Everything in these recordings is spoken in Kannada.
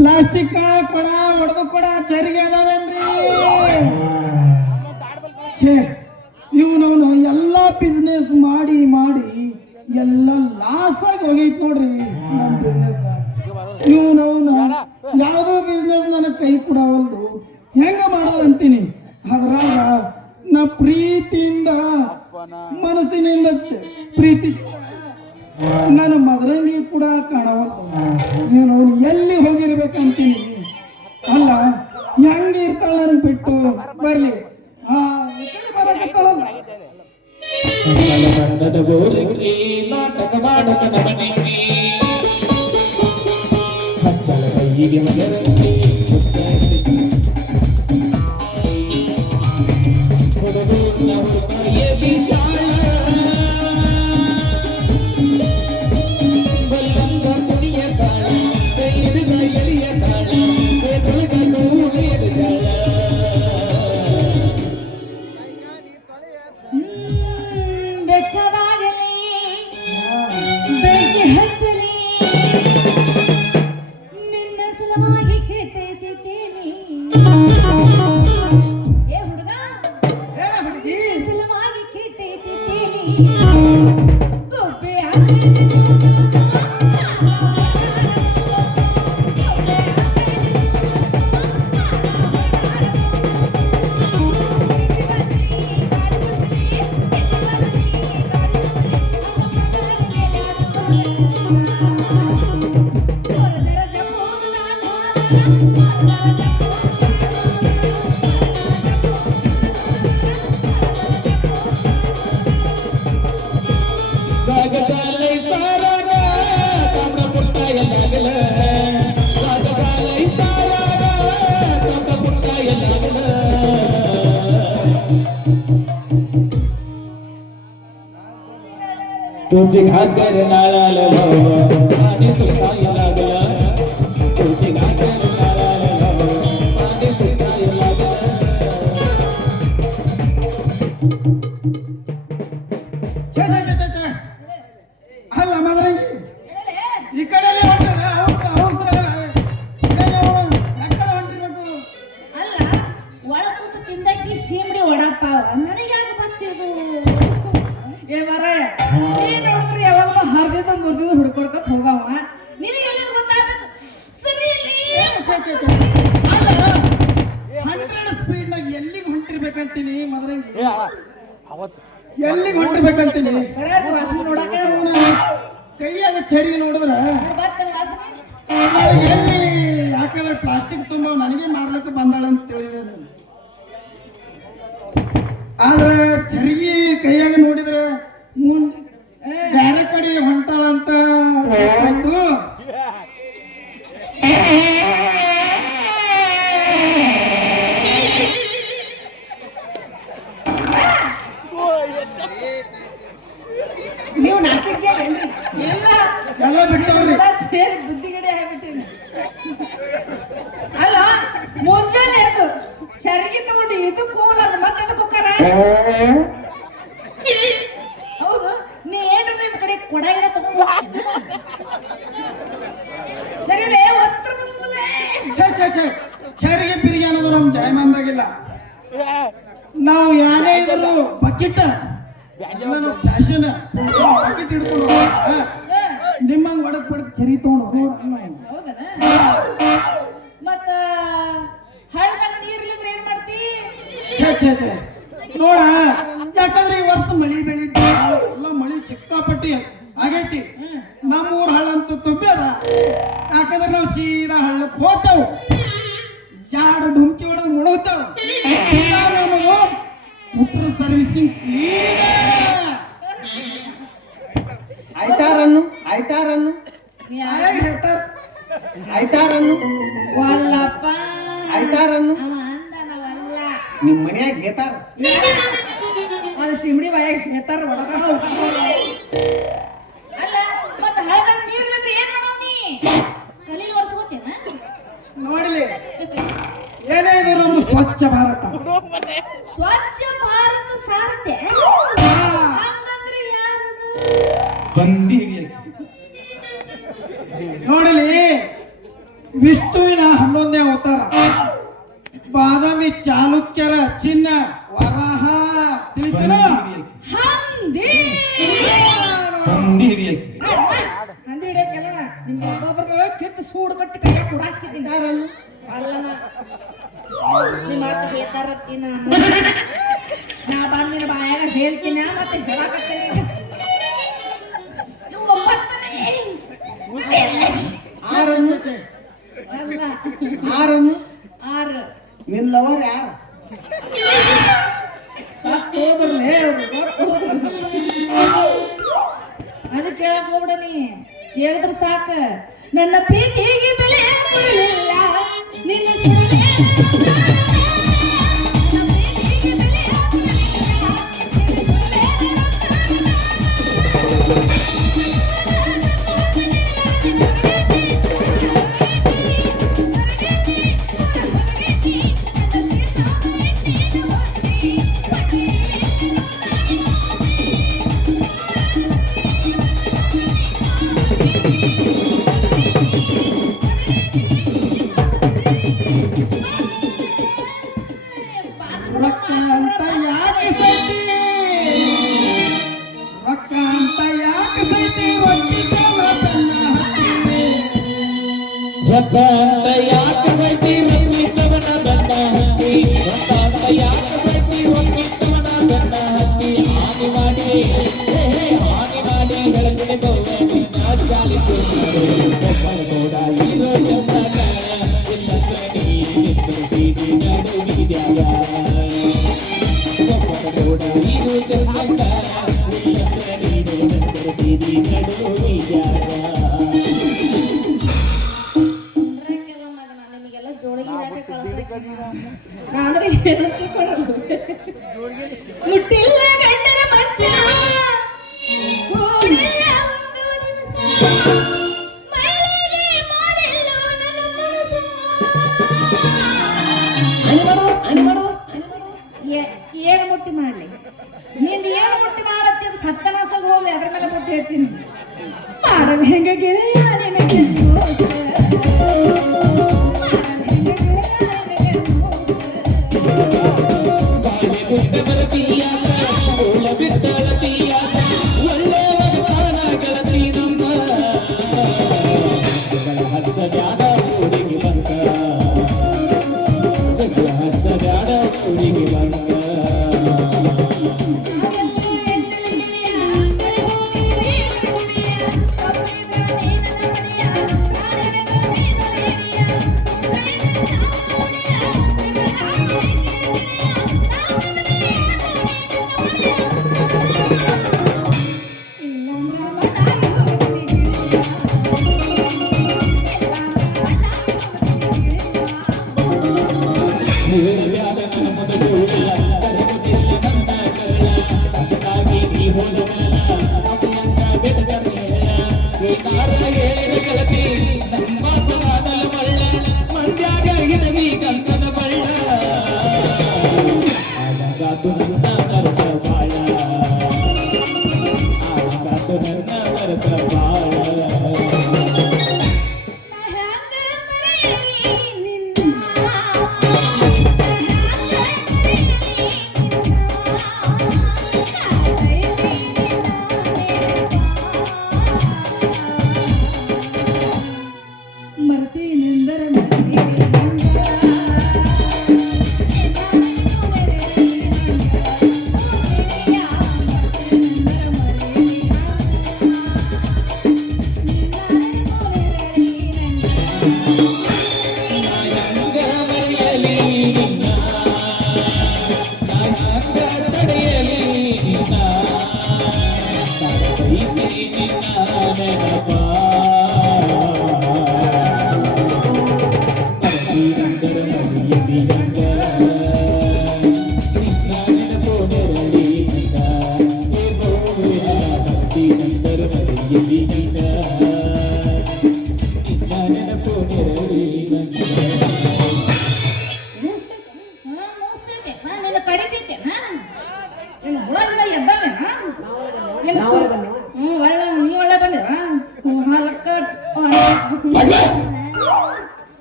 ಪ್ಲಾಸ್ಟಿಕ್ ಕೊಡ ಹೊಡೆದು ಕೊಡ ಚರಿಗೆ ಅದಾವೇನ್ರಿ ಛೇ ಇವನವನು ಎಲ್ಲ ಬಿಸ್ನೆಸ್ ಮಾಡಿ ಮಾಡಿ ಎಲ್ಲ ಲಾಸ್ ಆಗಿ ಹೋಗೈತ್ ನೋಡ್ರಿ ನಮ್ಮ ಬಿಸ್ನೆಸ್ ಇವನವನು ಯಾವುದೋ ಬಿಸ್ನೆಸ್ ನನಗೆ ಕೈ ಕೊಡವಲ್ದು ಹೆಂಗ ಮಾಡೋದಂತೀನಿ ಅದ್ರಾಗ ನಾ ಪ್ರೀತಿಯಿಂದ ಮನಸ್ಸಿನಿಂದ ಪ್ರೀತಿ ನನ್ನ ಮದರಂಗಿ ಕೂಡ ಕಾಣವಲ್ದು ನೀನು ಎಲ್ಲಿ ಹೋಗಿರ್ಬೇಕಂತೀನಿ ಅಲ್ಲ ಹೆಂಗ ಇರ್ತಾಳ ನನಗೆ ಬಿಟ್ಟು ಬರ್ಲಿ ಬರಕತ್ತಾಳಲ್ಲ ನಾಟಕ ಮಾಡಕ ನಮನಿಂಗಿ ಹಚ್ಚಲ ಕೈಗೆ ಮಗರಂಗಿ तुझे घाकर नाळाल भाव पाणी सुकाय लागला तुझे घाकर नाळाल भाव पाणी सुकाय लागला ಛೇ ಛೇ ಛೇ ಛೇ ಅಲ್ಲ ಮದರಂಗಿ ಈ ಕಡೆಯಲ್ಲಿ ಹೊಂಟದ ಅವಸರ ಹೊಂಟಿರ್ಬೇಕು ಅಲ್ಲ ಒಳ ಕೂತು ತಿಂದಕ್ಕೆ ಶೀಮಡಿ ವಡಾಪಾವ ನನಗೆ ಯಾಕೆ ಬರ್ತಿದ್ದು ಏ ಮರ ನೀನ್ ನೋಡ್ರಿ ಯಾವಾಗ ಹರಿದಿದ್ದು ಮುರಿದಿದ್ದು ಹುಡ್ಕೊಡ್ಕೊತ ಹೋಗವ ನಿನಗೆ ಎಲ್ಲಿ ಗೊತ್ತಾಗಬೇಕು ಸರಿ ಅಲ್ಲ 100 ಸ್ಪೀಡ್ನಾಗ ಎಲ್ಲಿಗೆ ಹೊಂಟಿರ್ಬೇಕಂತೀನಿ ಮದರಂಗಿ ಎಲ್ಲಿಗೆ ಹೊಂಟಿರ್ಬೇಕಂತೀನಿ ವಾಸನೆ ನೋಡಕ ಕೈಯಾಗ ಚರಿ ನೋಡಿದ್ರ ವಾಸನೆ ಎಲ್ಲಿ ಯಾಕಂದ್ರೆ ಪ್ಲಾಸ್ಟಿಕ್ ತುಂಬ ನನಗೆ ಮಾರ್ಲಿಕ್ಕೆ ಬಂದಾಳ ಅಂತ ತಿಳಿದೆ ಆದ್ರೆ ಚರಿಗೆ ಕೈಯಾಗ ನೋಡಿದ್ರೆ ಬೇರೆ ಕಡೆ ಹೊಂಟಾಳ ಅಂತ ಆಯ್ತು ನೀವು ನಾಚಿದ್ದೇನ್ರಿ ಎಲ್ಲ ಬಿಟ್ಟವ್ರಿ ಸೇರಿ ಬುದ್ಧಿಗಡೆ ಆಗ್ಬಿಟ್ಟಿನಿ ಅಲ್ಲ ಮುಂಜಾನೆ ಎದ್ದು ಚರಿಗೆ ತಗೊಂಡು ಇದು ಕೂಲ ಮತ್ತೆ ಅದು ಕುಕ್ಕರ ಹೌದು ನೀ ಏನು ನಿಮ್ಮ ಕಡೆ ಕೊಡ ಗಿಡ ತಗೊಂಡು ಸರಿಲೇ ಒತ್ತರ ಬಂದಲೇ ಛೇ ಛೇ ಛೇ ಚರಿಗೆ ಪಿರಿಗೆ ಅನ್ನೋದು ನಮ್ಮ ಜಾಯಮಾನದಾಗಿಲ್ಲ ನಾವು ಯಾನೇ ಇದ್ರು ಬಕೆಟ್ ಫ್ಯಾಷನ್ ಬಕೆಟ್ ಹಿಡ್ಕೊಂಡು ನಿಮ್ಮಂಗ್ ಒಡಕ್ ಬಿಡಕ್ ಚರಿ ತಗೊಂಡು ಹೌದನ ಮತ್ತ ಹಳ್ಳದಾಗ ನೀರ್ಲಿಂದ್ರೆ ಏನ್ ಮಾಡ್ತಿ ಛೇ ಛೇ ಛೇ ನೋಡ ಯಾಕಂದ್ರೆ ಈ ವರ್ಷ ಮಳಿ ಬೆಳಿ ಎಲ್ಲ ಮಳಿ ಸಿಕ್ಕಾಪಟ್ಟಿ ಆಗೈತಿ ನಮ್ಮೂರ್ ಹಳ್ಳ ಅಂತ ತುಂಬಿ ಅದ ಯಾಕಂದ್ರೆ ನಾವು ಸೀದಾ ಹಳ್ಳಕ್ಕೆ ಹೋಗ್ತೇವೆ ಯಾರು ಡುಮ್ಕಿ ಹೊಡೆದು ಮುಳುಗ್ತಾವ ನಮಗೂ ಉತ್ತರ ಸರ್ವಿಸಿಂಗ್ ಆಯ್ತಾರನ್ನು ಹೇಳ್ತಾರ ಆಯ್ತಾರನ್ನು ವಲ್ಲಪ್ಪ ಆಯ್ತಾರನ್ನು ಅವ ಅಂದನವಲ್ಲ ನಿಮ್ಮ ಮನ್ಯಾಗ ಹೇಳ್ತಾರ ಅದು ಸಿಂಬಡಿ ಬಾಯಾಗ ಹೇಳ್ತಾರ ಒಳಗ ಅಲ್ಲ ಮತ್ತ ಹಳ್ಳದಾಗ ನೀರ್ಲಿಂದ್ರೆ ಏನ್ ಮಾಡವ್ ನೀ ಕಲಿ ಒರ್ಸ್ಕೋತೇನ ನೋಡ್ಲಿ ಏನೇ ಇದು ನಮ್ಮ ಸ್ವಚ್ಛ ಭಾರತ ಸ್ವಚ್ಛ ಭಾರತ ಸಾರತೆ ಹಂಗಂದ್ರೆ ಯಾರದು ಬಂದಿ ಹಿಡಿಯಕ್ಕೆ ನೋಡಲಿ ವಿಷ್ಣುವಿನ 11ನೇ ಅವತಾರ. ಬಾದಾಮಿ ಚಾಲುಕ್ಯರ ಚಿನ್ನ ವರಾಹ ತಿಳಿಸಿನ ಹಂದಿ ಹಂದಿ ಹಿಡಿಯಕ್ಕೆ ಹಂದಿ ಹಿಡಿಯಕ್ಕೆಲ್ಲ ನಿಮ್ಗೆ ಒಬ್ಬೊಬ್ರಿಗೆ ಕಿತ್ತು ಸೂಡು ಕಟ್ಟಿ ಕೈ ಕೊಡಾಕಿದ್ದೀನಿ ಅಲ್ಲನ ನಿಮ್ಮ ಮಾತು ಹೇಳ್ತಾರತ್ತಿ ನಾನು ನಾ ಬಂದಿನ ಬಾಯಾಗ ಹೇಳ್ತೀನಿ ಮತ್ತೆ ಹೇಳಾಕತ್ತೀನಿ ನೀವು ಆರನ್ನು ಅಲ್ಲ ಆರನ್ನು 6 ನಿನ್ ಲವರ್ ಯಾರು? ಸತ್ತು ಹೋದ್ರಲೇ ಅದಕ್ಕೆ ಹೇಳಕ್ ಹೋಗ್ಬಿಡ ನೀ ಹೇಳಿದ್ರೆ ಸಾಕ ನನ್ನ ಪ್ರೀತಿಗೆ ಬೆಲೆ ಕೊಡಲಿಲ್ಲ ನಿನ್ನ ಸುಳ್ಳೆ ರೊಕ್ಕ ಅಂತ ಯಾಕೆ ಸೈತಿ ರೊಕ್ಕ ಅಂತ ಯಾಕೆ ಸೈತಿ ಒಟ್ಟಿ ಕಾಲ ತನ್ನ ಹತ್ತಿ. ರೊಕ್ಕ ಅಂತ ಯಾಕೆ ಸೈತಿ ರೊಕ್ಕಿದ್ದವನ ಬೆನ್ನ ಹತ್ತಿ ರೊಕ್ಕ ಅಂತ ಯಾಕೆ ಸೈತಿ ರೊಕ್ಕಿದ್ದವನ ಬೆನ್ನ ಹತ್ತಿ ಹಾನಿ ಮಾಡಿ ಹಾನಿ ಮಾಡಿ ಬೆಳಗಿನ ಗೋವನಿ ಚಾಲಿಸು ಒಬ್ಬನ ಕೂಡ ಇರೋ ಚಂದನ ಇಲ್ಲಂದ್ರೆ ನೀ ನಿಂತು ಬೀದಿ ನಡು ಬೀದ್ಯಾಗ ಒಬ್ಬನ ಕೂಡ ಇರೋ ಚಂದನ ಇಲ್ಲಂದ್ರೆ ನೀನು ನಿಂತು ಬೀದಿ ನಡು ಬೀದ್ಯಾಗ ನಿಮಗೆಲ್ಲ ಜೋಳಿಗೆ ಹಾಕಿ ಅಂದ್ರೆ ಏನು ತಿಳ್ಕೊಳ್ಳಲ್ಲ ಮುಟ್ಟಿಲ್ಲ ಗಂಡನ ಮಜ್ಜನ ಕೂಡಿಲ್ಲ ಒಂದು ದಿವಸ ಮೈಲಿಗೆ ಮಾಡಿಲ್ಲ ನನ್ನ ಮನಸ್ಸ ಏನು ಮುಟ್ಟಿ ಮಾಡ್ಲಿ ನಿಂದು ಏನು ಮುಟ್ಟಿ ಮಾಡತ್ತಿ ಅದು ಸತ್ತನಾಸಾಗ ಹೋಗ್ಲಿ ಅದ್ರ ಮೇಲೆ ಮುಟ್ಟಿ ಹೇಳ್ತೀನಿ ಮಾಡಲ್ಲ ಹೆಂಗ ಗೆಳೆಯ ನಿನಗೆ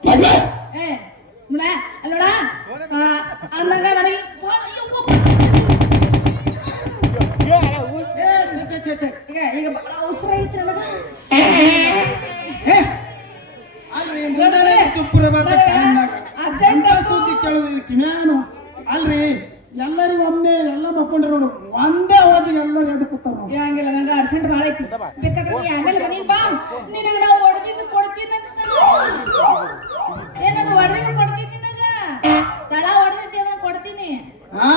ಮಾಡ್ಬೇ ಏ ಮುಳ ಅಲ್ಲೋಡ ಅನ್ನಂಗ ನನಗೆ ಭಾಳ ಈಗ ಬಹಳ ಅವಸರ ಐತ್ರಿ ನನಗ ಅಲ್ರಿ ಮುಂಜಾನೆ ಸುಪ್ರಭಾತ ಟೈಮ್ನಾಗ ಅರ್ಜೆಂಟ್ ಅಂತ ಸುದ್ದಿ ಕೇಳೋದು ಕಿಮ್ಯಾನು ಅಲ್ರಿ ಎಲ್ಲರಿಗೂ ಒಮ್ಮೆ ಎಲ್ಲ ಮಕ್ಕೊಂಡ್ರಿ ನೋಡು ಒಂದೇ ಅವಾಜಿಗೆ ಎಲ್ಲರೂ ಎದ್ದು ಕೂತಾರ ನೋಡಿ ಹಂಗಿಲ್ಲ ನಂಗೆ ಅರ್ಜೆಂಟ್ ಭಾಳ ಐತಿ ಬೇಕಾದ್ರೆ ನೀ ಆಮೇಲೆ ಮನೆಗೆ ಬಾ ನಿನಗೆ ನಾವು ಹೊಡೆದಿದ್ದು ಕೊಡ್ತೀನಿ ಅಂತ ಏನದು ಹೊಡೆದಿದ್ದು ಕೊಡ್ತೀನಿ ನಿನಗ ತಳ ಹೊಡೆದಿದ್ದೇನ ಕೊಡ್ತೀನಿ ಹಾ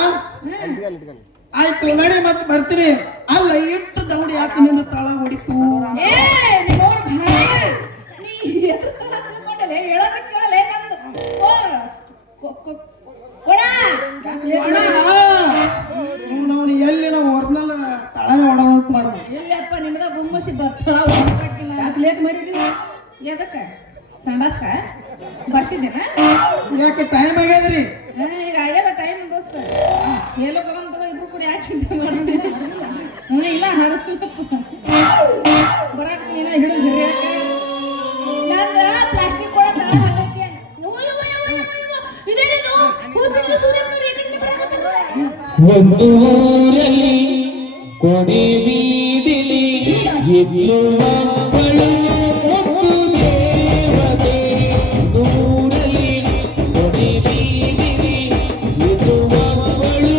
ಆಯ್ತು ನಡಿ ಮತ್ತೆ ಬರ್ತೀನಿ ಅಲ್ಲ ಇಟ್ಟು ದೌಡಿ ಯಾಕೆ ನಿನ್ನ ತಳ ಹೊಡಿತು ಏ ನಿಮ್ಮವ್ರ ಭಾಳ ನೀ ಎದ್ರ ತಳ ತಿಳ್ಕೊಂಡಲೆ ಹೇಳೋದ್ರ ಕೇಳಲೆ ನಂದು ಕೊಡ ನಾವು ಎಲ್ಲಿ ನಾವು ಒರಿಜಿನಲ್ ತಳನೇ ಹೊಡೋದು ಮಾಡೋದು ಇಲ್ಲಪ್ಪ ನಿಮ್ದ ಗುಮ್ಮಸಿ ತಳ ಹೊಡ್ತಾಕಿ ಯಾಕೆ ಲೇಟ್ ಮಾಡಿದ್ರಿ ಎದಕ್ಕೆ ಸಂಡಾಸ್ಕ ಬರ್ತಿದ್ದೇನ ಯಾಕೆ ಟೈಮ್ ಆಗ್ಯದ್ರಿ ಈಗ ಆಗ್ಯದ ಟೈಮ್ ದೋಸ್ತ ಹೇಳೋ ಬರಮ್ ತಗೋ ಇಬ್ರು ಕೂಡ ಯಾಕೆ ಚಿಂತೆ ಮಾಡ್ತೀನಿ ಇಲ್ಲ ಬರಾಕ್ ನೀನ ಹಿಡಿದು ಹಿರಿಯಕ್ಕೆ ನಂದ ಪ್ಲಾಸ್ಟಿಕ್ ಕೂಡ ತಳ ಹಾಕಕ್ಕೆ ಇದೇನಿದು ಕೂಚಿಡಿದ ಸೂರ್ಯಕರು ಈ ಕಡೆ ಬರಕತ್ತದ ಒಂದು ಊರಲ್ಲಿ ಕೊನೆ ಬೀದಿಲಿ ಇದ್ಲು ಮಕ್ಕಳು ಒಟ್ಟು ದೇವತೆ ಊರಲ್ಲಿ ಕೊನೆ ಬೀದಿಲಿ ಇದ್ಲು ಮಕ್ಕಳು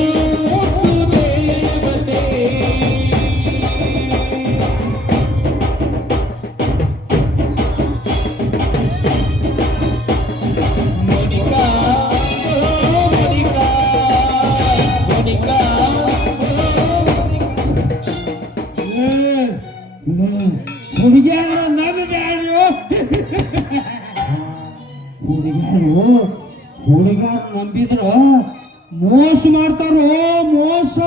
ಒಟ್ಟು ದೇವತೆ ಮೋನಿಕಾ ಮೋನಿಕಾ ಮೋನಿಕಾ ಹುಡುಗಿಯಾರು ನಂಬಿದ್ಯಾರು ಹುಡುಗಿಯಾರು ನಂಬಿದ್ರ ಮೋಸ ಮಾಡ್ತಾರೋ ಮೋಸ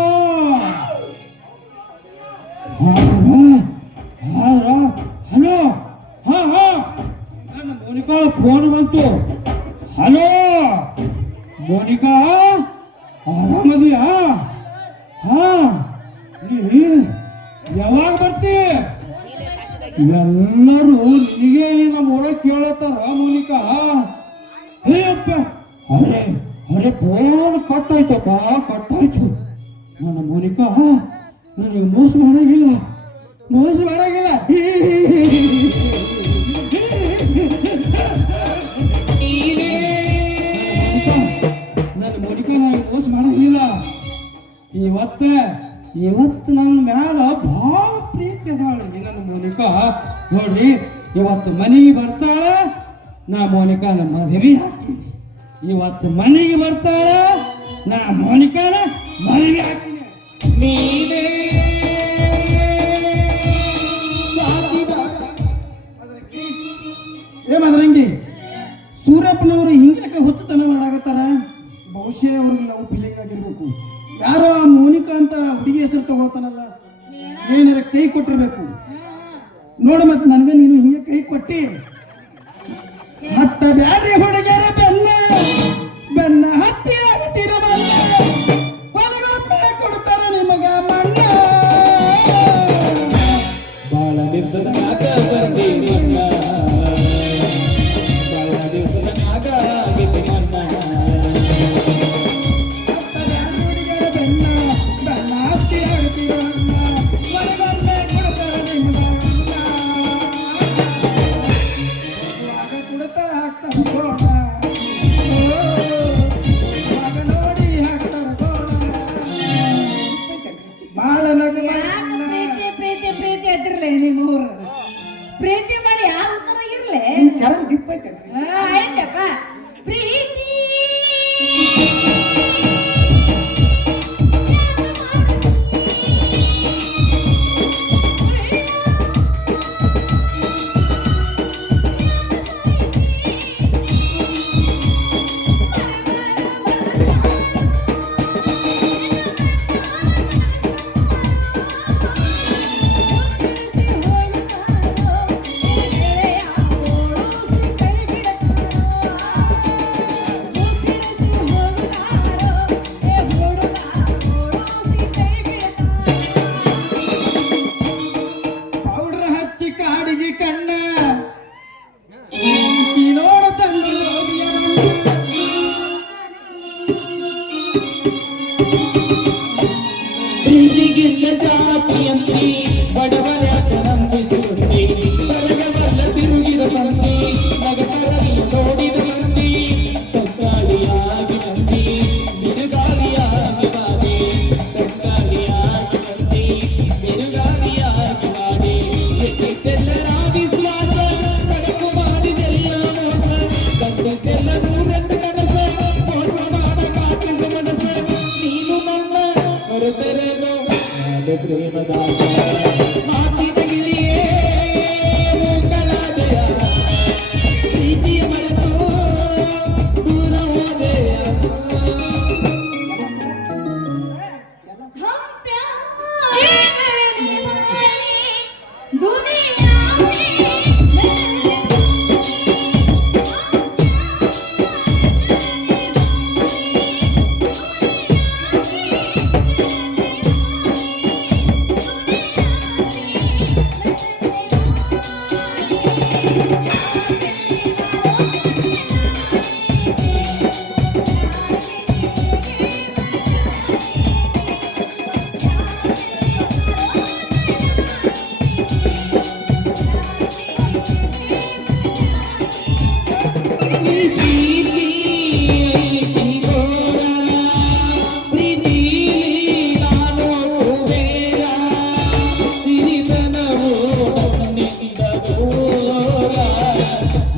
ಹಲೋ ಹಾ ಹಾ ನನ್ನ ಮೋನಿಕಾ ಫೋನ್ ಬಂತು ಹಲೋ ಮೋನಿಕಾ ಆರಾಮದಿಯಾ ಹಾ ನೀ ಯಾವಾಗ ಬರ್ತಿ ಎಲ್ಲರೂ ನಿನಗೆ ನಮ್ಮ ಹೊರಗೆ ಕೇಳತ್ತಾರ ಮೋನಿಕಾ ಹೇಯಪ್ಪ ಅರೆ ಅರೆ ಫೋನ್ ಕಟ್ಟಾಯ್ತಪ್ಪ ಕಟ್ಟಾಯ್ತು ನನ್ನ ಮೋನಿಕಾ ನನಗೆ ಮೋಸ ಮಾಡಂಗಿಲ್ಲ ಮೋಸ ಮಾಡಂಗಿಲ್ಲ ನನ್ನ ಮೋನಿಕಾ ನನಗೆ ಮೋಸ ಮಾಡಂಗಿಲ್ಲ ಇವತ್ತು ನನ್ನ ಮ್ಯಾಲ ಭಾಳ ಪ್ರೀತಿ ಅದಾಳ ನನ್ನ ಮೋನಿಕಾ ನೋಡ್ರಿ ಇವತ್ತು ಮನೆಗೆ ಬರ್ತಾಳ ನಾ ಮೋನಿಕಾನ ಮದುವೆ ಹಾಕ್ತೀನಿ ಇವತ್ತು ಮನೆಗೆ ಬರ್ತಾಳ ನಾ ಮೋನಿಕಾನ ಮದುವೆ ಹಾಕ್ತೀನಿ ನೀನೇ ಮದ್ರಂಗಿ ಸೂರ್ಯಪ್ಪನವರು ಹಿಂಗ್ಯಾಕೆ ಹುಚ್ಚುತನ ಮಾಡಾಕತ್ತಾರ ಬಹುಶಃ ಅವ್ರಿಗೆ ಲವ್ ಫೀಲಿಂಗ್ ಆಗಿರ್ಬೇಕು ಯಾರೋ ಆ ಮೋನಿಕಾ ಅಂತ ಹುಡುಗಿ ಹೆಸರು ತಗೋತಾನಲ್ಲ ಏನಾರ ಕೈ ಕೊಟ್ಟಿರ್ಬೇಕು ನೋಡ ಮತ್ತೆ ನನಗೆ ನೀನು ಹಿಂಗೆ ಕೈ ಕೊಟ್ಟಿ ಹತ್ತ ಬ್ಯಾಡ್ರಿ ಹುಡುಗಿಯರ ಬೆನ್ನ ಬೆನ್ನ ಹತ್ತಿ ಆಗತ್ತಿರೋ ಕೊಲಗೊಮ್ಮೆ ಕೊಡ್ತಾರ ನಿಮಗ ಮಣ್ಣ ಬಾಳ ದಿವಸದ ನಾಗ ಬಂದಿ ನಿನ್ನ ಬಾಳ ದಿವಸದ ನಾಗ ಆಗಿದ್ದಿ ನನ್ನ ಪ್ರೀತಿ ಅದಿರ್ಲಿ ನಿಮ್ಮೂರು ಪ್ರೀತಿ ಮಾಡಿ ಯಾರು ಉತ್ತರ ಇರ್ಲಿ ಚರಂ ದಿಪ್ಪ ಐತೆ ಆಯ್ತಪ್ಪ ಪ್ರೀತಿ ಪ್ರೀತಿಗಿಲ್ಲ ಜಾತಿಯಂತೆ ಬಡವರ್ಯಾಕ ನಂಬಿಸುವಂತೆ ಸ್ವರ್ಗವಲ್ಲ ತಿರುಗಿದ ಮಂದಿ ನಗತರಲಿ ನೋಡಿದ ಮಂದಿ ತಕ್ಕಾಳಿಯಾಗಿ ಮಂದಿ ಬಿರುಗಾಳಿಯಾಗಿ ಮಾಡಿ ತಕ್ಕಾಳಿಯಾಗಿ ಮಂದಿ ಬಿರುಗಾಳಿಯಾಗಿ ಮಾಡಿ ಎಷ್ಟೆಲ್ಲರ ವಿಶ್ವಾಸ ಕಡಕು ಮಾಡಿದೆಲ್ಲ ಮೋಸ ಕಂದೆಲ್ಲ ನೂರೆಂದು ಕನಸ ಮೋಸ ಮಾಡ ಕಾಟಿದ ಮನಸ ನೀನು ನನ್ನ ಹೊರತರಲು ಪ್ರೇಮದಾಸ ಮಾತಿನ ಗಿಳಿಯೇ ಮೂಕಳಾದೆಯ ಪ್ರೀತಿಯ ಮರೆತು ದೂರ ಹೋದೆಯ हम प्यार करने वाले दुनिया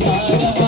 ಯಾರ